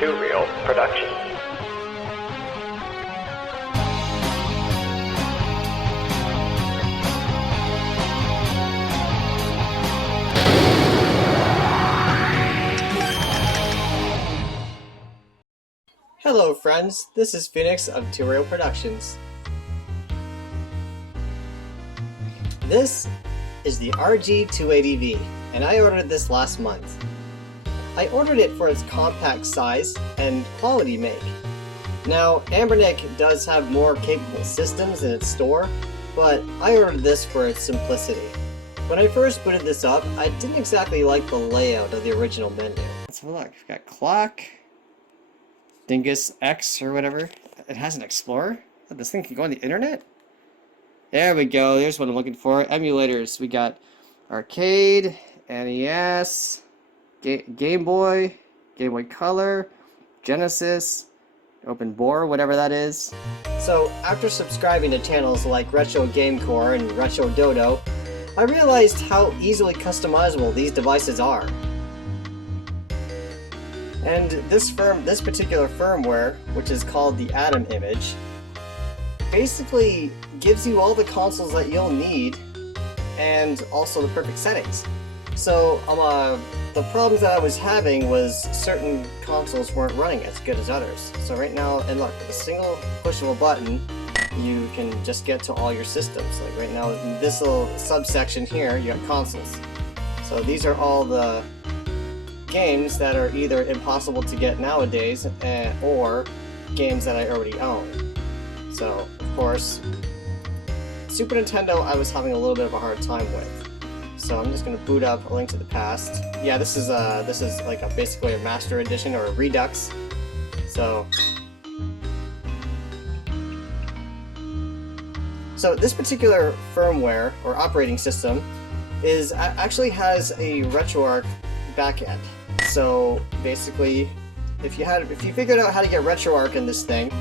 Two Real Productions. Hello friends, this is Phoenix of Two Real Productions. This is the RG280v, and I ordered this last month. I ordered it for its compact size and quality make. Now, Ambernick does have more capable systems in its store, but I ordered this for its simplicity. When I first booted this up, I didn't exactly like the layout of the original menu. Let's have a look. We've got clock, Dingus X or whatever. It has an Explorer? This thing can go on the internet? There we go. There's what I'm looking for. Emulators. We got arcade, NES, Game Boy, Game Boy Color, Genesis, Open Bore, whatever that is. So after subscribing to channels like Retro Gamecore and Retro Dodo, I realized how easily customizable these devices are. And this particular firmware, which is called the Atom Image, basically gives you all the consoles that you'll need and also the perfect settings. So the problems that I was having was certain consoles weren't running as good as others. So right now, and look, with a single push of a button, you can just get to all your systems. Like right now, in this little subsection here, you got consoles. So these are all the games that are either impossible to get nowadays or games that I already own. So, of course, Super Nintendo I was having a little bit of a hard time with. So I'm just going to boot up A Link to the Past. Yeah, this is like basically a Master Edition or a Redux. So this particular firmware or operating system actually has a RetroArch backend. So basically, if you figured out how to get RetroArch in this thing,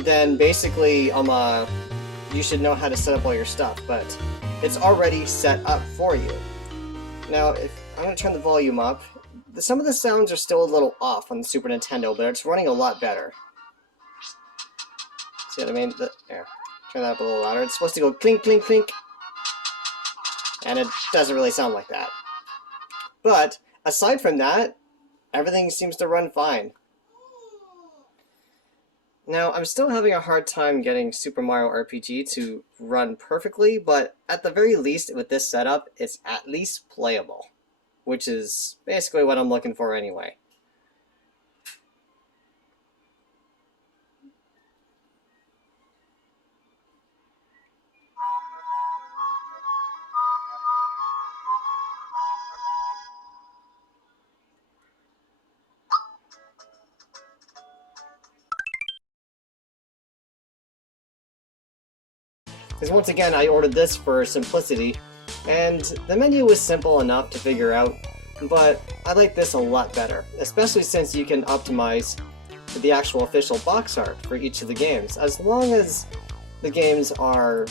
then basically you should know how to set up all your stuff, but it's already set up for you. Now, if I'm going to turn the volume up, some of the sounds are still a little off on the Super Nintendo, but it's running a lot better. See what I mean? Here, turn that up a little louder. It's supposed to go clink, clink, clink, and it doesn't really sound like that. But aside from that, everything seems to run fine. Now, I'm still having a hard time getting Super Mario RPG to run perfectly, but at the very least, with this setup, it's at least playable, which is basically what I'm looking for anyway. Because once again, I ordered this for simplicity, and the menu was simple enough to figure out, but I like this a lot better, especially since you can optimize the actual official box art for each of the games, as long as the games are,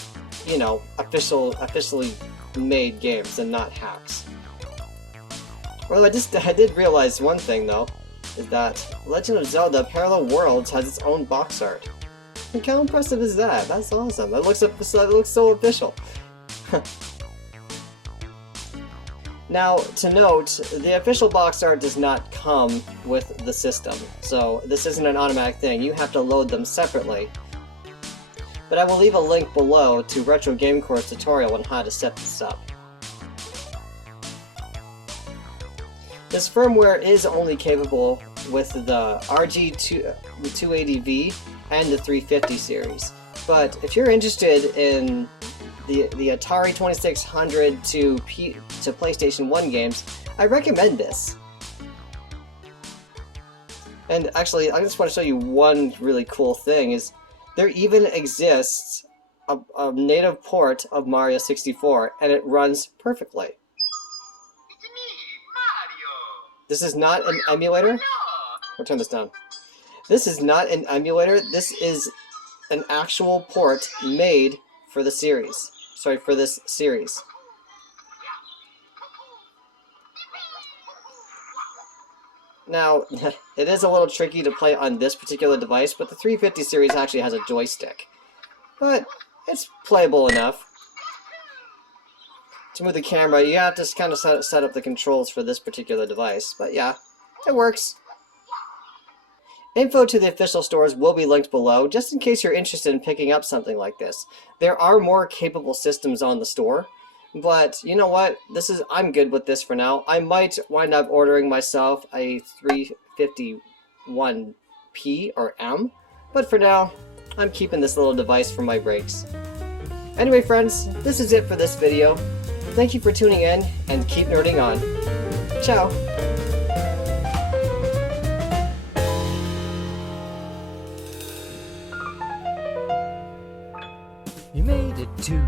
you know, officially made games and not hacks. Well, I did realize one thing though, is that Legend of Zelda Parallel Worlds has its own box art. Like, how impressive is that? That's awesome. It looks so official. Now, to note, the official box art does not come with the system, so this isn't an automatic thing. You have to load them separately. But I will leave a link below to Retro Gamecore's tutorial on how to set this up. This firmware is only capable with the RG280v and the 350 series. But if you're interested in the Atari 2600 to PlayStation 1 games, I recommend this. And actually, I just want to show you one really cool thing, is there even exists a native port of Mario 64, and it runs perfectly. It's me, Mario. This is not an emulator. I'll turn this down. This is not an emulator, this is an actual port made for the series. Sorry, for this series. Now, it is a little tricky to play on this particular device, but the 350 series actually has a joystick. But it's playable enough. To move the camera, you have to kind of set up the controls for this particular device. But yeah, it works. Info to the official stores will be linked below, just in case you're interested in picking up something like this. There are more capable systems on the store, but you know what? I'm good with this for now. I might wind up ordering myself a 351P or M, but for now, I'm keeping this little device for my breaks. Anyway, friends, this is it for this video. Thank you for tuning in, and keep nerding on. Ciao! You made it to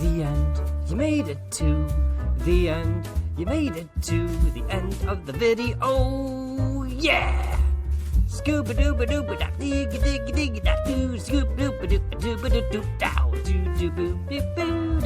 the end. You made it to the end. You made it to the end of the video. Oh yeah! Scooba dooba dooba da digga digga digga da doo. Scooba dooba dooba dooba doo dow. Doo doo boo boo boo.